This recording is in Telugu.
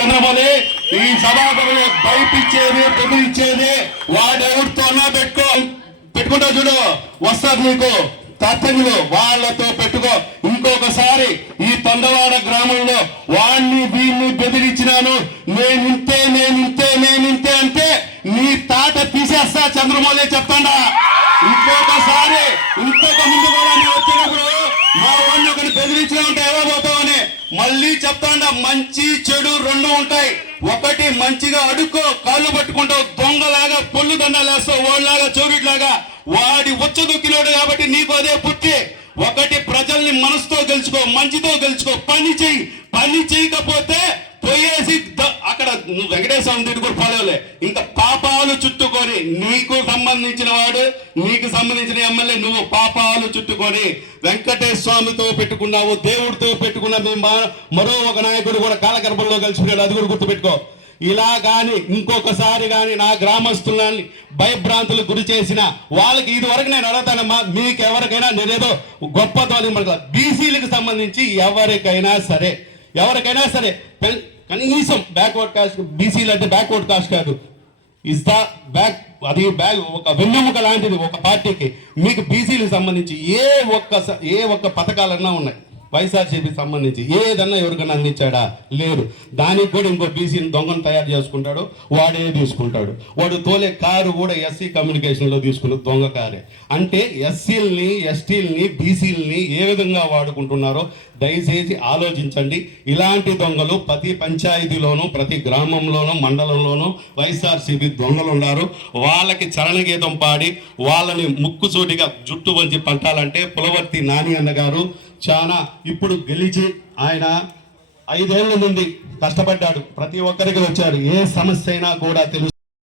చంద్రమౌళి ఈ సభాపతిని భయపిచ్చేది బెదిరించేది వాడెవరితోనో పెట్టుకో పెట్టుకుంటా చూడు వస్తారు నీకు. తప్పనిలు వాళ్ళతో పెట్టుకో. ఇంకొకసారి ఈ తొండవాడ గ్రామంలో వాణ్ణి వీణ్ణి బెదిరించినాను. నేనింతే నేనింతే నేనింతే అంటే నీ తాట తీసేస్తా చంద్రమౌళి చెప్తాడా. ఇంకొకసారి ఇంకొక ముందు కూడా వచ్చినప్పుడు మా వాడిని ఒకటి బెదిరించినా ఉంటే ఎలా పోతావని మళ్ళీ చెప్తాండ మంచి చెడు రెండు ఉంటాయి. ఒకటి మంచిగా అడుక్కో కాళ్ళు పట్టుకుంటావు దొంగలాగా పొల్లు దండాలు వాళ్ళలాగా చోరుట్లాగా. వాడి ఉచ్చదొక్కినాడు కాబట్టి నీకు అదే పుట్టి. ఒకటి ప్రజల్ని మనసుతో గెలుచుకో మంచితో గెలుచుకో. పని చెయ్యి. పని చేయకపోతే పోయేసి అక్కడ నువ్వు వెంకటేశ్వర తిరిగి కూడా పోలేవులే ఇంకా పాపాలు చుట్టుకొని నీకు సంబంధించిన వాడు నీకు సంబంధించిన ఎమ్మెల్యే నువ్వు పాపాలు చుట్టుకొని వెంకటేశ్వర స్వామితో పెట్టుకున్నావు దేవుడితో పెట్టుకున్న మా- మరో ఒక నాయకుడు కూడా కాలగర్భంలో కలిసిపోయాడు అది కూడా గుర్తుపెట్టుకో. ఇలా కానీ ఇంకొకసారి కానీ నా గ్రామస్తులని భయభ్రాంతులకు గురి చేసిన వాళ్ళకి ఇది వరకు నేను అడుగుతానమ్మా మీకు ఎవరికైనా నేనేదో గొప్పతనం బీసీలకు సంబంధించి ఎవరికైనా సరే ఎవరికైనా సరే కనీసం బ్యాక్వర్డ్ కాస్ట్ బీసీలు అంటే బ్యాక్వర్డ్ కాస్ట్ కాదు. ఇస్ ద బ్యాక్ అది బ్యాగ్ ఒక వెన్నెముక లాంటిది ఒక పార్టీకి. మీకు బీసీలకు సంబంధించి ఏ ఒక్క స- ఏ ఒక్క పథకాలన్నా ఉన్నాయి. వైఎస్ఆర్సీపీకి సంబంధించి ఏదన్నా ఎవరికైనా అందించాడా? లేరు. దానికి కూడా ఇంకో బీసీని దొంగను తయారు చేసుకుంటాడు వాడే తీసుకుంటాడు. వాడు తోలే కారు కూడా ఎస్సీ కమ్యూనికేషన్లో తీసుకున్న దొంగ కారే. అంటే ఎస్సీలని ఎస్టీలని బీసీలని ఏ విధంగా వాడుకుంటున్నారో దయచేసి ఆలోచించండి. ఇలాంటి దొంగలు ప్రతి పంచాయతీలోనూ ప్రతి గ్రామంలోనూ మండలంలోనూ వైఎస్ఆర్సీపీ దొంగలు ఉన్నారు. వాళ్ళకి చరణగీతం పాడి వాళ్ళని ముక్కుసూటిగా జుట్టు వంచి పట్టాలంటే పులవర్తి నాని అన్న గారు చాలా ఇప్పుడు గెలిచి ఆయన ఐదేళ్ళ నుండి కష్టపడ్డాడు. ప్రతి ఒక్కరికి వచ్చాడు ఏ సమస్య అయినా కూడా తెలుసు.